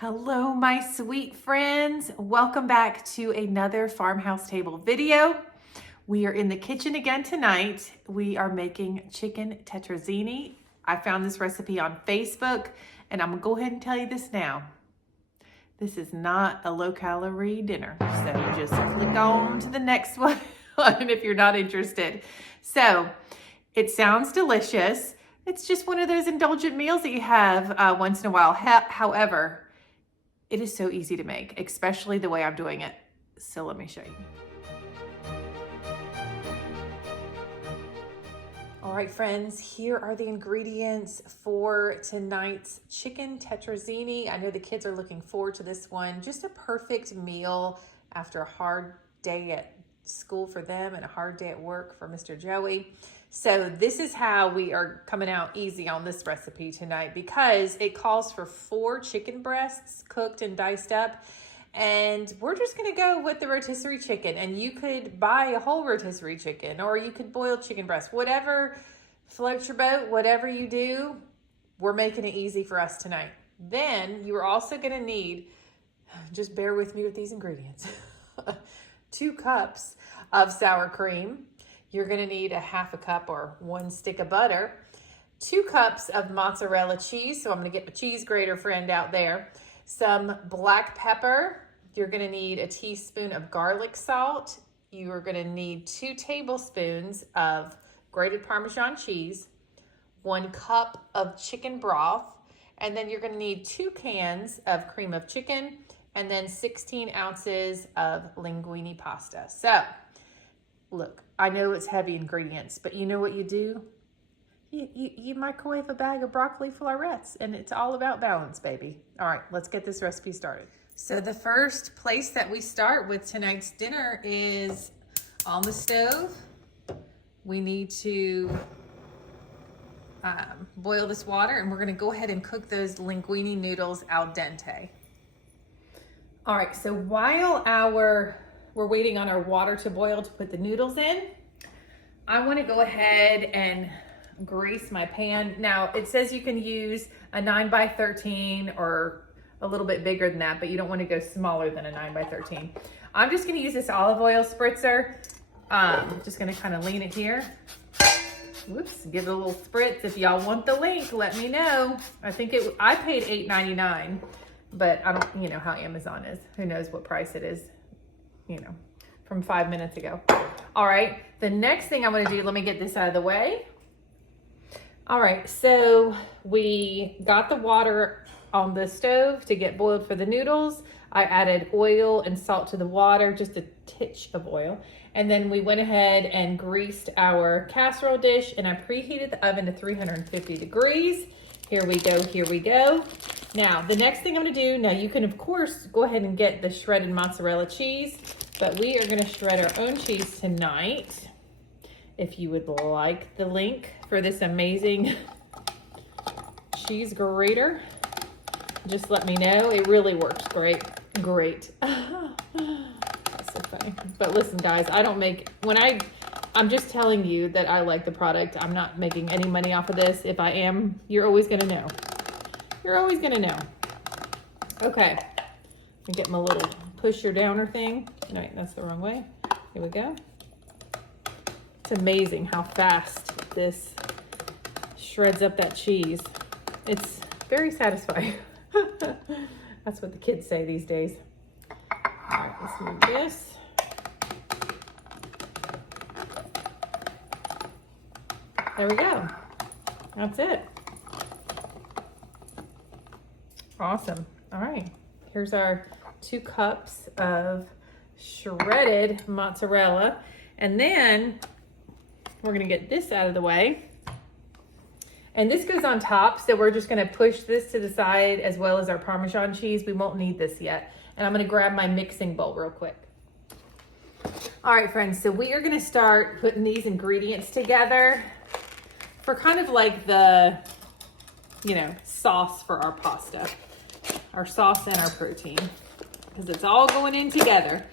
Hello, my sweet friends. Welcome back to another Farmhouse Table video. We are in the kitchen again tonight. We are making chicken tetrazzini. I found this recipe on Facebook, and I'm gonna go ahead and tell you this now. This is not a low-calorie dinner, so just click on to the next one if you're not interested. So, it sounds delicious. It's just one of those indulgent meals that you have once in a while. However, it is so easy to make, especially the way I'm doing it. So let me show you. All right, friends, here are the ingredients for tonight's chicken tetrazzini. I know the kids are looking forward to this one. Just a perfect meal after a hard day at school for them and a hard day at work for Mr. Joey. So this is how we are coming out easy on this recipe tonight, because it calls for 4 chicken breasts cooked and diced up. And we're just gonna go with the rotisserie chicken, and you could buy a whole rotisserie chicken or you could boil chicken breast, whatever floats your boat, whatever you do, we're making it easy for us tonight. Then you are also gonna need, just bear with me with these ingredients, 2 cups of sour cream. You're gonna need a half a cup or 1 stick of butter, 2 cups of mozzarella cheese. So I'm gonna get my cheese grater friend out there. Some black pepper. You're gonna need a teaspoon of garlic salt. You are gonna need 2 tablespoons of grated Parmesan cheese, 1 cup of chicken broth, and then you're gonna need 2 cans of cream of chicken, and then 16 ounces of linguine pasta. So, look, I know it's heavy ingredients, but you know what you do? You microwave a bag of broccoli florets, and it's all about balance, baby. All right, let's get this recipe started. So the first place that we start with tonight's dinner is on the stove. We need to boil this water, and we're gonna go ahead and cook those linguine noodles al dente. All right, so while we're waiting on our water to boil to put the noodles in, I want to go ahead and grease my pan. Now, it says you can use a 9x13 or a little bit bigger than that, but you don't want to go smaller than a 9x13. I'm just going to use this olive oil spritzer. Just going to kind of lean it here. Whoops, give it a little spritz. If y'all want the link, let me know. I paid $8.99, but I don't, you know how Amazon is. Who knows what price it is, you know, from 5 minutes ago. All right, the next thing I'm gonna do, let me get this out of the way. All right, so we got the water on the stove to get boiled for the noodles. I added oil and salt to the water, just a titch of oil. And then we went ahead and greased our casserole dish, and I preheated the oven to 350 degrees. Here we go, here we go. Now, the next thing I'm gonna do, now you can of course go ahead and get the shredded mozzarella cheese, but we are gonna shred our own cheese tonight. If you would like the link for this amazing cheese grater, just let me know. It really works great. That's so funny. But listen, guys, I'm just telling you that I like the product. I'm not making any money off of this. If I am, you're always gonna know. You're always gonna know. Okay, I get my little pusher downer thing. No, wait, that's the wrong way. Here we go. It's amazing how fast this shreds up that cheese. It's very satisfying. That's what the kids say these days. All right, let's move this. There we go. That's it. Awesome. All right. Here's our 2 cups of shredded mozzarella. And then we're going to get this out of the way. And this goes on top. So we're just going to push this to the side as well as our Parmesan cheese. We won't need this yet. And I'm going to grab my mixing bowl real quick. All right, friends. So we are going to start putting these ingredients together for kind of like the, sauce for our pasta, our sauce and our protein, because it's all going in together.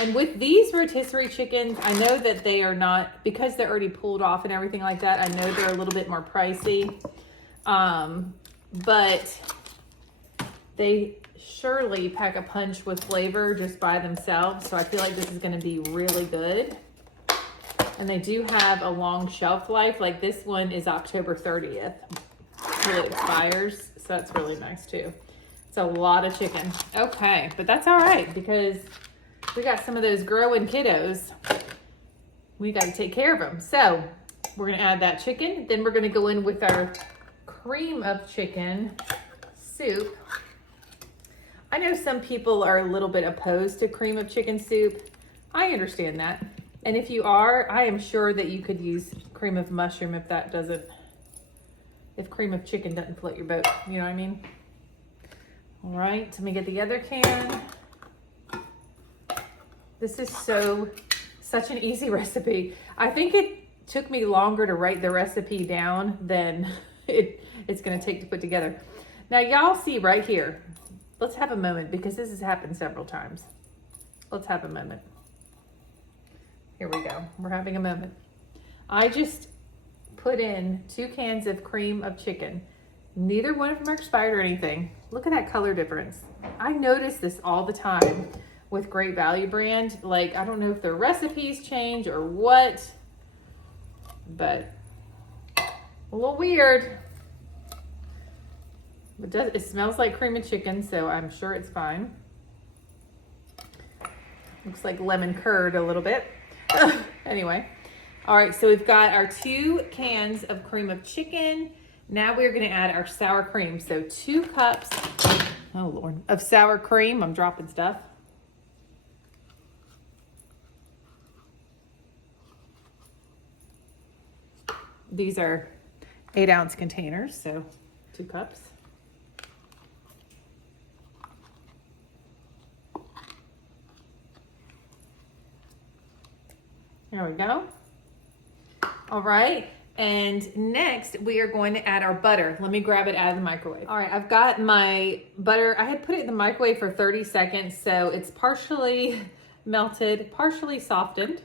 And with these rotisserie chickens, I know that they are not, because they're already pulled off and everything like that, I know they're a little bit more pricey. But They surely pack a punch with flavor just by themselves. So I feel like this is gonna be really good. And they do have a long shelf life. Like this one is October 30th till it expires. So that's really nice too. It's a lot of chicken. Okay, but that's all right because we got some of those growing kiddos. We got to take care of them. So we're gonna add that chicken. Then we're gonna go in with our cream of chicken soup. I know some people are a little bit opposed to cream of chicken soup. I understand that. And if you are, I am sure that you could use cream of mushroom if cream of chicken doesn't float your boat. You know what I mean? All right, let me get the other can. This is such an easy recipe. I think it took me longer to write the recipe down than it's gonna take to put together. Now y'all see right here, let's have a moment because this has happened several times. Let's have a moment. Here we go, we're having a moment. I just put in 2 cans of cream of chicken. Neither one of them are expired or anything. Look at that color difference. I notice this all the time with Great Value brand. Like, I don't know if their recipes change or what, but a little weird. It smells like cream of chicken, so I'm sure it's fine. Looks like lemon curd a little bit. Anyway, all right, so we've got our 2 cans of cream of chicken. Now we're gonna add our sour cream. So 2 cups, oh Lord, of sour cream. I'm dropping stuff. These are 8-ounce containers, so 2 cups. There we go. All right, and next we are going to add our butter. Let me grab it out of the microwave. All right, I've got my butter. I had put it in the microwave for 30 seconds, so it's partially melted, partially softened.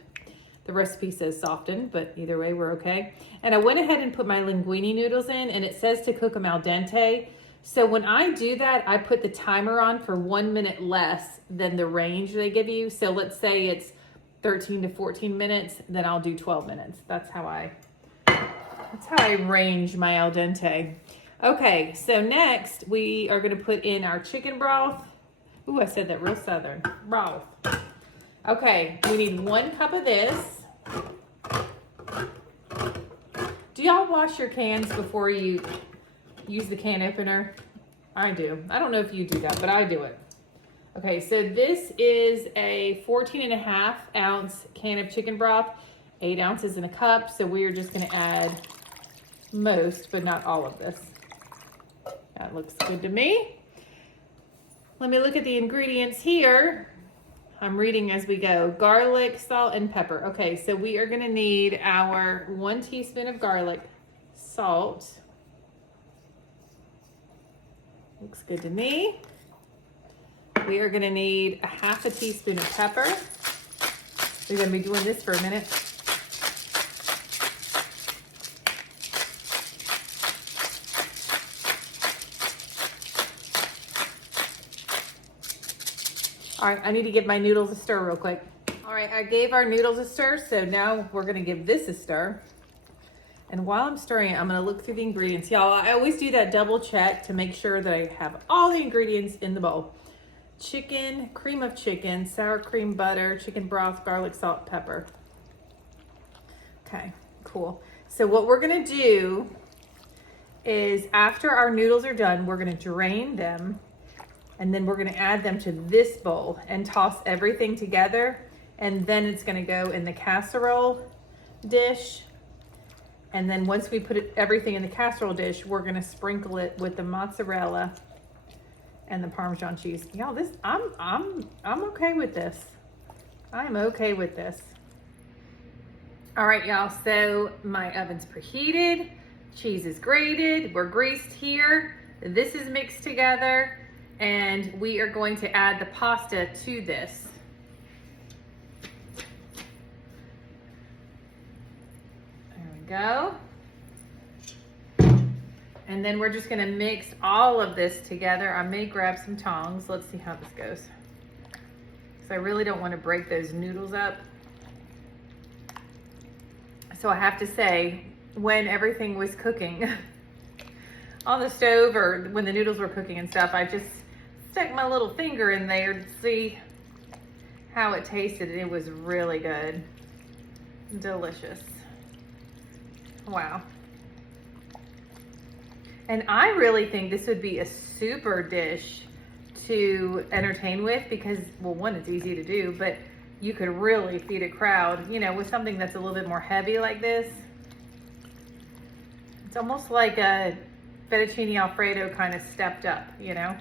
The recipe says softened, but either way, we're okay. And I went ahead and put my linguine noodles in, and it says to cook them al dente. So when I do that, I put the timer on for 1 minute less than the range they give you. So let's say it's 13 to 14 minutes, then I'll do 12 minutes. That's how I range my al dente. Okay, so next we are gonna put in our chicken broth. Ooh, I said that real Southern, broth. Okay, we need 1 cup of this. Do y'all wash your cans before you use the can opener? I do. I don't know if you do that, but I do it. Okay, so this is a 14.5-ounce can of chicken broth, 8 ounces in a cup. So we are just gonna add most, but not all of this. That looks good to me. Let me look at the ingredients here. I'm reading as we go. Garlic, salt, and pepper. Okay, so we are gonna need our 1 teaspoon of garlic, salt. Looks good to me. We are gonna need a 1/2 teaspoon of pepper. We're gonna be doing this for a minute. All right, I need to give my noodles a stir real quick. All right, I gave our noodles a stir, so now we're gonna give this a stir. And while I'm stirring it, I'm gonna look through the ingredients. Y'all, I always do that double check to make sure that I have all the ingredients in the bowl. Chicken, cream of chicken, sour cream, butter, chicken broth, garlic, salt, pepper. Okay, cool. So what we're gonna do is after our noodles are done, we're gonna drain them and then we're gonna add them to this bowl and toss everything together. And then it's gonna go in the casserole dish. And then once we put everything in the casserole dish, we're gonna sprinkle it with the mozzarella and the Parmesan cheese. Y'all, this, I'm okay with this. I'm okay with this. All right, y'all, so my oven's preheated, cheese is grated, we're greased here, this is mixed together, and we are going to add the pasta to this. There we go. And then we're just gonna mix all of this together. I may grab some tongs. Let's see how this goes. So I really don't want to break those noodles up. So I have to say, when everything was cooking on the stove, or when the noodles were cooking and stuff, I just stuck my little finger in there to see how it tasted. It was really good. Delicious. Wow. And I really think this would be a super dish to entertain with because, well, one, it's easy to do, but you could really feed a crowd, you know, with something that's a little bit more heavy like this. It's almost like a fettuccine Alfredo kind of stepped up, you know?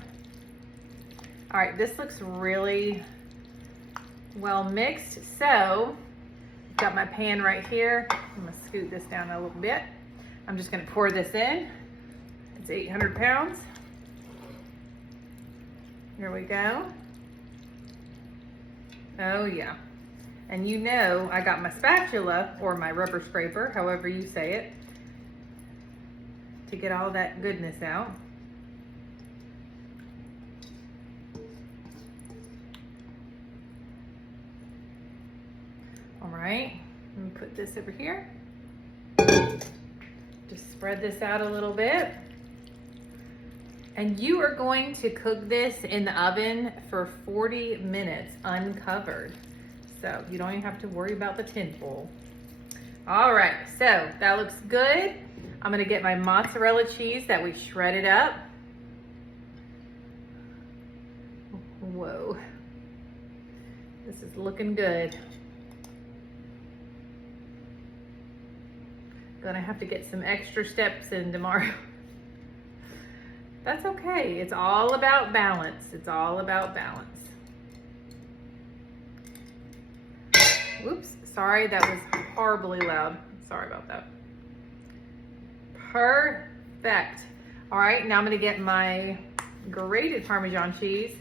All right, this looks really well mixed. So, got my pan right here. I'm gonna scoot this down a little bit. I'm just gonna pour this in. It's 800 pounds. Here we go. Oh yeah. And you know, I got my spatula or my rubber scraper, however you say it, to get all that goodness out. All right, let me put this over here. Just spread this out a little bit. And you are going to cook this in the oven for 40 minutes uncovered. So you don't even have to worry about the tin foil. All right, so that looks good. I'm gonna get my mozzarella cheese that we shredded up. Whoa, this is looking good. Gonna have to get some extra steps in tomorrow. That's okay. It's all about balance. It's all about balance. Whoops, sorry, that was horribly loud. Sorry about that. Perfect. All right, now I'm gonna get my grated Parmesan cheese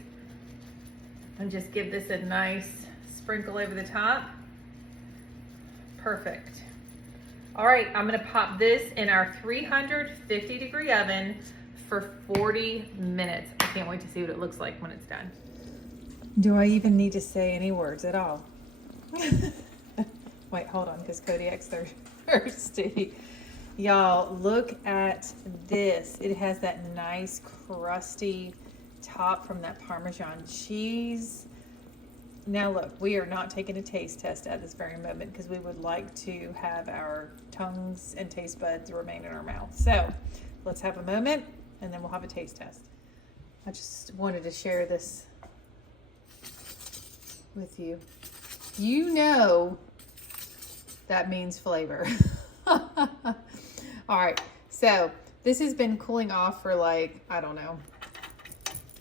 and just give this a nice sprinkle over the top. Perfect. All right, I'm gonna pop this in our 350-degree oven for 40 minutes. I can't wait to see what it looks like when it's done. Do I even need to say any words at all? Wait, hold on, because Kodiak's thirsty. Y'all, look at this. It has that nice crusty top from that Parmesan cheese. Now look, we are not taking a taste test at this very moment because we would like to have our tongues and taste buds remain in our mouth. So let's have a moment and then we'll have a taste test. I just wanted to share this with you. You know that means flavor. All right, so this has been cooling off for like, I don't know,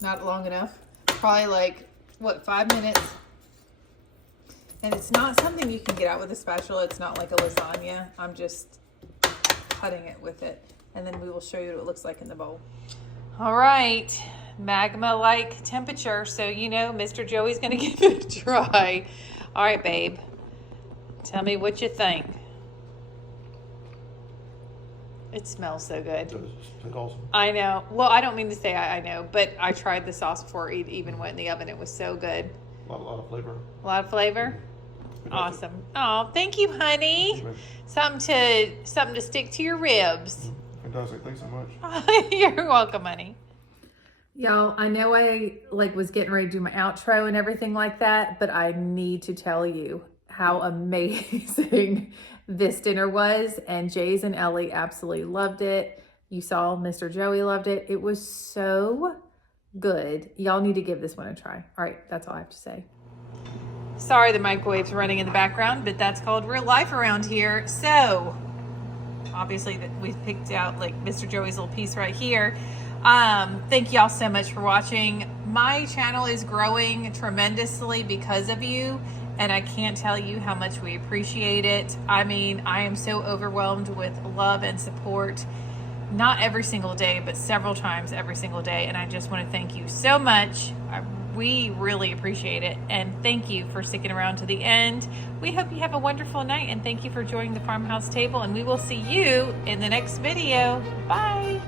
not long enough. Probably like, what, 5 minutes? And it's not something you can get out with a spatula. It's not like a lasagna. I'm just cutting it with it. And then we will show you what it looks like in the bowl. All right, magma-like temperature. So you know Mr. Joey's gonna give it a try. All right, babe. Tell me what you think. It smells so good. It's awesome. I know. Well, I don't mean to say I know, but I tried the sauce before it even went in the oven. It was so good. A lot of flavor. A lot of flavor? Awesome. Oh, thank you, honey. Something to stick to your ribs. Fantastic. Thanks so much. You're welcome, honey. Y'all, I know I was getting ready to do my outro and everything like that, but I need to tell you how amazing this dinner was. And Jays and Ellie absolutely loved it. You saw Mr. Joey loved it. It was so good. Y'all need to give this one a try. All right, that's all I have to say. Sorry the microwave's running in the background, but that's called real life around here. So obviously that we've picked out like Mr. Joey's little piece right here. Thank y'all so much for watching. My channel is growing tremendously because of you, and I can't tell you how much we appreciate it. I mean, I am so overwhelmed with love and support, not every single day, but several times every single day. And I just want to thank you so much. We really appreciate it. And thank you for sticking around to the end. We hope you have a wonderful night, and thank you for joining the Farmhouse Table, and we will see you in the next video. Bye.